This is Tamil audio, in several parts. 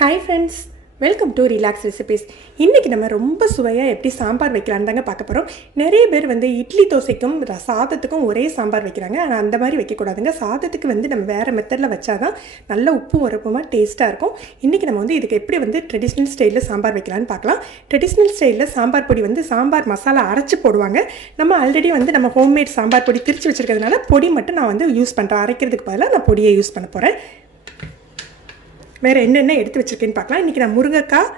Hi friends, welcome to Relax Recipes. இன்னைக்கு நம்ம ரொம்ப சுவையா எப்படி சாம்பார் வைக்கலாம்னு தாங்க பார்க்க போறோம். நிறைய பேர் வந்து இட்லி தோசைக்கும் சாதத்துக்கும் ஒரே சாம்பார் வைக்கறாங்க. ஆனா அந்த மாதிரி வைக்க கூடாதுங்க. சாதத்துக்கு வந்து நம்ம வேற மெத்தட்ல வச்சாதான் நல்ல உப்பு உரப்புமா டேஸ்டா இருக்கும். இன்னைக்கு நம்ம வந்து இதுக்கு எப்படி வந்து ட்ரெடிஷனல் ஸ்டைல்ல சாம்பார் வைக்கலாம்னு பார்க்கலாம். ட்ரெடிஷனல் ஸ்டைல்ல சாம்பார் பொடி வந்து சாம்பார் மசாலா அரைச்சு போடுவாங்க. நம்ம ஆல்ரெடி வந்து நம்ம ஹோம்மேட் சாம்பார் பொடி திரிச்சு வச்சிருக்கிறதுனால பொடி மட்டும் நான் வந்து யூஸ் பண்றேன். அரைக்கிறதுக்கு பதிலா நான் பொடியை யூஸ் பண்ண போறேன். வேறு என்னென்ன எடுத்து வச்சுருக்கேன்னு பார்க்கலாம். இன்றைக்கி நான் முருங்கைக்காய்,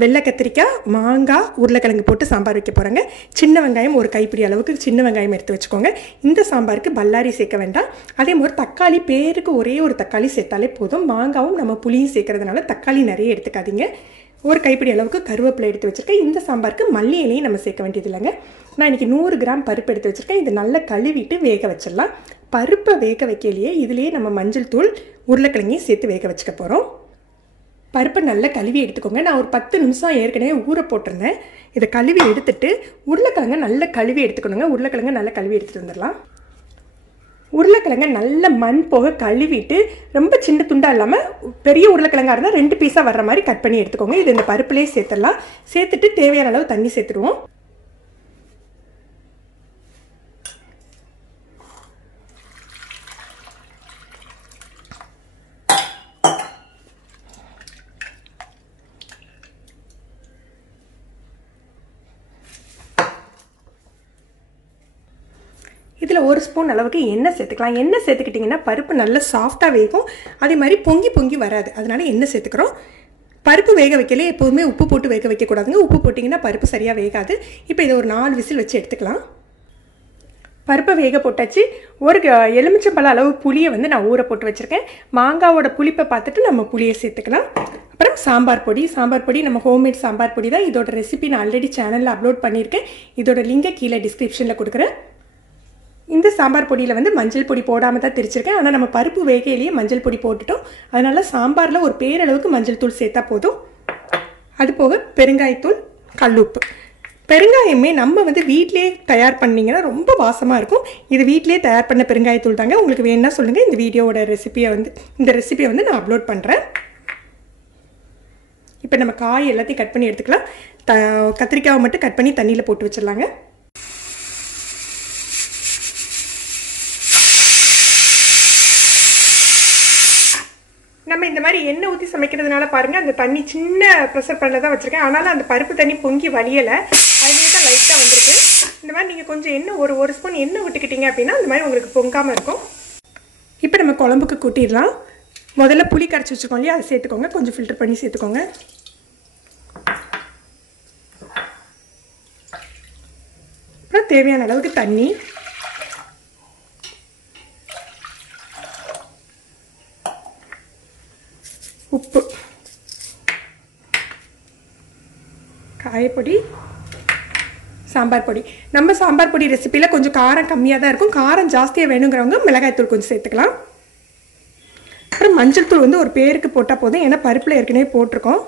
வெள்ளை கத்திரிக்காய், மாங்காய், உருளைக்கிழங்கு போட்டு சாம்பார் வைக்க போகிறேங்க. சின்ன வெங்காயம் ஒரு கைப்பிடி அளவுக்கு சின்ன வெங்காயம் எடுத்து வச்சுக்கோங்க. இந்த சாம்பாருக்கு பல்லாரி சேர்க்க வேண்டாம். அதே மாதிரி தக்காளி பேருக்கு ஒரே ஒரு தக்காளி சேர்த்தாலே போதும். மாங்காவும் நம்ம புளியும் சேர்க்கறதுனால தக்காளி நிறைய எடுத்துக்காதீங்க. ஒரு கைப்பிடி அளவுக்கு கருவேப்பிலை எடுத்து வச்சுருக்கேன். இந்த சாம்பாருக்கு மல்லி இலையும் நம்ம சேர்க்க வேண்டியது இல்லைங்க. நான் இன்றைக்கி 100 கிராம் பருப்பு எடுத்து வச்சுருக்கேன். இது நல்லா கழுவிட்டு வேக வச்சிடலாம். பருப்பை வேக வைக்கலையே இதுலேயே நம்ம மஞ்சள் தூள், உருளைக்கிழங்கையும் சேர்த்து வேக வச்சுக்க போகிறோம். பருப்பை நல்லா கழுவி எடுத்துக்கோங்க. நான் ஒரு 10 நிமிஷம் ஏற்கனவே ஊற போட்டிருந்தேன். இதை கழுவி எடுத்துட்டு உருளைக்கிழங்க நல்லா கழுவி எடுத்துக்கணுங்க. உருளைக்கிழங்க நல்லா கழுவி எடுத்துகிட்டு வந்துடலாம். உருளைக்கிழங்க நல்ல மண் போக கழுவிட்டு ரொம்ப சின்ன துண்டாக இல்லாமல் பெரிய உருளைக்கிழங்கா இருந்தால் 2 பீஸாக வர்ற மாதிரி கட் பண்ணி எடுத்துக்கோங்க. இது இந்த பருப்புலேயே சேர்த்துடலாம். சேர்த்துட்டு தேவையான அளவு தண்ணி சேர்த்துடுவோம். இதில் 1 ஸ்பூன் அளவுக்கு எண்ணெய் சேர்த்துக்கலாம். எண்ணெய் சேர்த்துக்கிட்டிங்கன்னா பருப்பு நல்லா சாஃப்டாக வேகும். அதே மாதிரி பொங்கி வராது. அதனால எண்ணெய் சேர்த்துக்கிறோம். பருப்பு வேக வைக்கலே எப்போதுமே உப்பு போட்டு வேக வைக்கக்கூடாதுங்க. உப்பு போட்டிங்கன்னா பருப்பு சரியாக வேகாது. இப்போ இதை ஒரு 4 விசில் வச்சு எடுத்துக்கலாம். பருப்பை வேக போட்டாச்சு. ஒரு எலுமிச்சம்பழ அளவு புளியை வந்து நான் ஊற போட்டு வச்சுருக்கேன். மாங்காவோட புளிப்பை பார்த்துட்டு நம்ம புளியை சேர்த்துக்கலாம். அப்புறம் சாம்பார் பொடி நம்ம ஹோம்மேட் சாம்பார் பொடி தான். இதோட ரெசிபி நான் ஆல்ரெடி சேனலில் அப்லோட் பண்ணியிருக்கேன். இதோட லிங்கை கீழே டிஸ்கிரிப்ஷனில் கொடுக்குறேன். இந்த சாம்பார் பொடியில் வந்து மஞ்சள் பொடி போடாமல் தான் திரிச்சிருக்கேன். ஆனால் நம்ம பருப்பு வேகையிலேயே மஞ்சள் பொடி போட்டுட்டோம். அதனால் சாம்பாரில் ஒரு பேரளவுக்கு மஞ்சள் தூள் சேர்த்தா போதும். அது போக பெருங்காயத்தூள், கல்லுப்பு. பெருங்காயமே நம்ம வந்து வீட்டிலே தயார் பண்ணிங்கன்னா ரொம்ப வாசமாக இருக்கும். இது வீட்டிலே தயார் பண்ண பெருங்காயத்தூள் தாங்க. உங்களுக்கு வேணும்னா சொல்லுங்கள். இந்த வீடியோவோட இந்த ரெசிபியை வந்து நான் அப்லோட் பண்ணுறேன். இப்போ நம்ம காய் எல்லாத்தையும் கட் பண்ணி எடுத்துக்கலாம். கத்திரிக்காவை மட்டும் கட் பண்ணி தண்ணியில் போட்டு வச்சிடலாங்க. நம்ம இந்த மாதிரி எண்ணெய் ஊற்றி சமைக்கிறதுனால பாருங்கள், அந்த தண்ணி சின்ன ப்ரெஷர் பேனில் தான் வச்சுருக்கேன். ஆனாலும் அந்த பருப்பு தண்ணி பொங்கி வலியலை. அதுலேயே தான் லைட்டாக வந்திருக்கு. இந்த மாதிரி நீங்கள் கொஞ்சம் எண்ணெய் ஒரு ஸ்பூன் எண்ணெய் விட்டுக்கிட்டீங்க அப்படின்னா அந்த மாதிரி உங்களுக்கு பொங்காமல் இருக்கும். இப்போ நம்ம குழம்புக்கு கூட்டிடலாம். முதல்ல புளி கரைச்சி வச்சுக்கோங்க இல்லையா, அதை சேர்த்துக்கோங்க. கொஞ்சம் ஃபில்டர் பண்ணி சேர்த்துக்கோங்க. அப்புறம் தேவையான அளவுக்கு தண்ணி, உப்பு, காயப்பொடி, சாம்பார் பொடி. நம்ம சாம்பார் பொடி ரெசிப்பியில் கொஞ்சம் காரம் கம்மியாக தான் இருக்கும். காரம் ஜாஸ்தியாக வேணுங்கிறவங்க மிளகாய்த்தூள் கொஞ்சம் சேர்த்துக்கலாம். அப்புறம் மஞ்சள் தூள் வந்து ஒரு பேருக்கு போட்டால் போதும். ஏன்னா பருப்பில் ஏற்கனவே போட்டிருக்கோம்.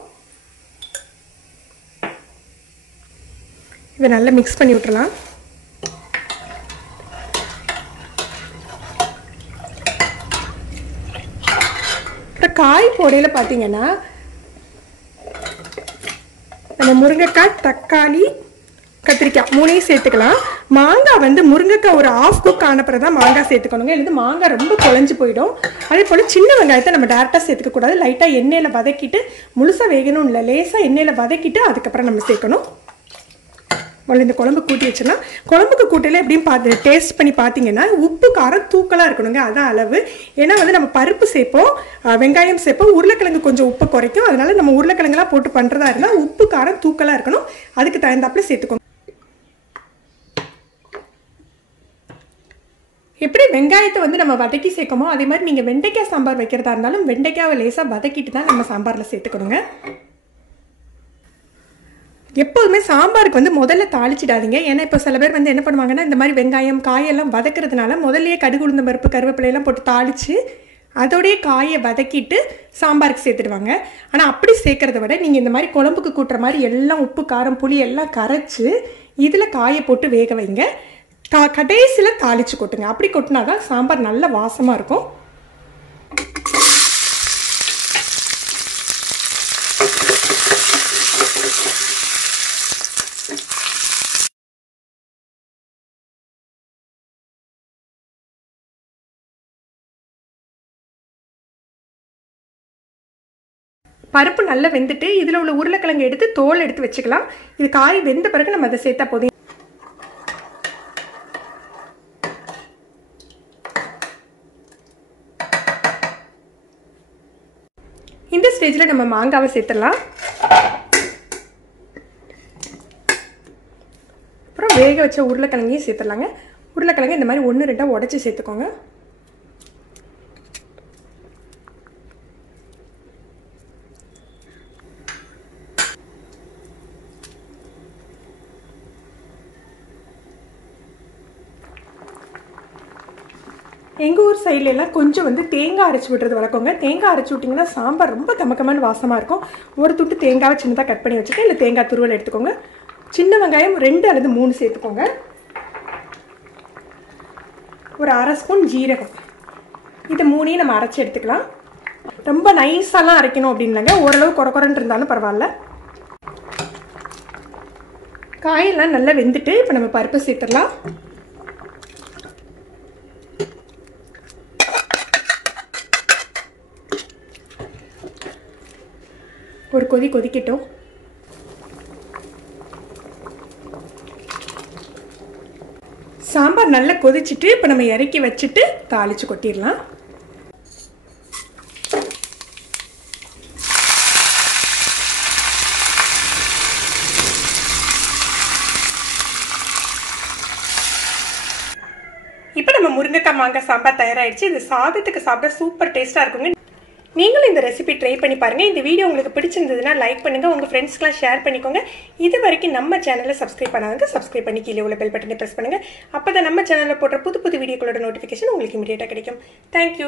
இதை நல்லா மிக்ஸ் பண்ணி விட்டுறலாம். காய் போடையில் பார்த்தீங்கன்னா நம்ம முருங்கைக்காய், தக்காளி, கத்திரிக்காய் 3ஐயும் சேர்த்துக்கலாம். மாங்காய் வந்து முருங்கைக்காய் ஒரு 1/2 குக் ஆனப்புறம் தான் மாங்காய் சேர்த்துக்கணுங்க. இல்லை மாங்காய் ரொம்ப குழஞ்சி போயிடும். அதே போல் சின்ன வெங்காயத்தை நம்ம டேரெக்டாக சேர்த்துக்கக்கூடாது. லைட்டாக எண்ணெயில் வதக்கிட்டு, முழுசாக வேகணும் இல்லை, லேசாக எண்ணெயில் வதக்கிட்டு அதுக்கப்புறம் நம்ம சேர்க்கணும். முதல்ல இந்த குழம்பு கூட்டி வச்சுன்னா, குழம்புக்கு கூட்டையில் எப்படின்னு டேஸ்ட் பண்ணி பார்த்தீங்கன்னா உப்பு காரம் தூக்கலாக இருக்கணுங்க. அதான் அளவு. ஏன்னா வந்து நம்ம பருப்பு சேர்ப்போம், வெங்காயம் சேர்ப்போம், உருளைக்கிழங்கு கொஞ்சம் உப்பு குறைக்கும். அதனால நம்ம உருளைக்கிழங்குலாம் போட்டு பண்ணுறதா இருந்தால் உப்பு காரம் தூக்கலாக இருக்கணும். அதுக்கு தகுந்தாப்புல சேர்த்துக்கோங்க. எப்படி வெங்காயத்தை வந்து நம்ம வதக்கி சேர்க்கமோ அதே மாதிரி நீங்கள் வெண்டைக்காய் சாம்பார் வைக்கிறதா இருந்தாலும் வெண்டைக்காவை லேசாக வதக்கிட்டு தான் நம்ம சாம்பாரில் சேர்த்துக்கணுங்க. எப்போதுமே சாம்பாருக்கு வந்து முதல்ல தாளிச்சிடாதீங்க. ஏன்னா இப்போ சில பேர் வந்து என்ன பண்ணுவாங்கன்னா, இந்த மாதிரி வெங்காயம் காயெல்லாம் வதக்கிறதுனால முதல்லையே கடுகு, உளுந்தம் பருப்பு, கருவேப்பிலையெல்லாம் போட்டு தாளித்து அதோடைய காயை வதக்கிட்டு சாம்பாருக்கு சேர்த்துடுவாங்க. ஆனால் அப்படி சேர்க்கறத விட நீங்கள் இந்த மாதிரி குழம்புக்கு கூட்டுற மாதிரி எல்லாம் உப்பு, காரம், புளி எல்லாம் கரைச்சி இதில் காயை போட்டு வேக வைங்க. கடைசியில் தாளித்து கொட்டுங்க. அப்படி கொட்டினா தான் சாம்பார் நல்ல வாசமாக இருக்கும். பருப்பு நல்லா வெந்துட்டு இதில் உள்ள உருளைக்கிழங்கு எடுத்து தோல் எடுத்து வச்சுக்கலாம். இது காய் வெந்த பிறகு நம்ம அதை சேர்த்தா போதும். இந்த ஸ்டேஜில் நம்ம மாங்காவை சேர்த்துடலாம். அப்புறம் வேக வச்ச உருளைக்கிழங்கையும் சேர்த்துடலாங்க. உருளைக்கிழங்கு இந்த மாதிரி 1-2 உடச்சி சேர்த்துக்கோங்க. எங்கள் ஊர் சைட்லலாம் கொஞ்சம் வந்து தேங்காய் அரைச்சி விட்டுறது வழக்கங்க. தேங்காய் அரைச்சி விட்டிங்கன்னா சாம்பார் ரொம்ப கமக்கமான வாசமாக இருக்கும். ஒரு துட்டு தேங்காவை சின்னதாக கட் பண்ணி வச்சுட்டு இல்லை தேங்காய் துருவல் எடுத்துக்கோங்க. சின்ன வெங்காயம் 2 அல்லது 3 சேர்த்துக்கோங்க. ஒரு 1/2 ஸ்பூன் ஜீரகம். இதை 3ஐயும் நம்ம அரைச்சி எடுத்துக்கலாம். ரொம்ப நைஸாலாம் அரைக்கணும் அப்படின்லங்க, ஓரளவு குறக்குறன்னு இருந்தாலும் பரவாயில்ல. காயெல்லாம் நல்லா வெந்துட்டு இப்போ நம்ம பருப்பு சேர்த்துடலாம். ஒரு கொதி கொதிக்கட்டும். சாம்பார் நல்லா கொதிச்சுட்டு இப்போ நம்ம இறக்கி வச்சுட்டு தாளித்து கொட்டிடலாம். இப்போ நம்ம முருங்கைக்காய் மாங்காய் சாம்பார் தயாராகிடுச்சு. இது சாதத்துக்கு சாப்பிட சூப்பர் டேஸ்ட்டாக இருக்குங்க. நீங்களும் இந்த ரெசிபி ட்ரை பண்ணி பாருங்கள். இந்த வீடியோ உங்களுக்கு பிடிச்சிருந்ததுன்னா லைக் பண்ணுங்கள், உங்கள் ஃப்ரெண்ட்ஸ்க்கெலாம் ஷேர் பண்ணிக்கோங்க. இது வரைக்கும் நம்ம சேனலை சப்ஸ்கிரைப் பண்ணாங்க சப்ஸ்கிரைப் பண்ணி கீழே உள்ள பெல் பட்டனை ப்ரெஸ் பண்ணுங்கள். அப்போ தான் நம்ம சேனலில் போடுற புது புது வீடியோக்களோட நோட்டிஃபிகேஷன் உங்களுக்கு இமீடியட்டாக கிடைக்கும். தேங்க்யூ.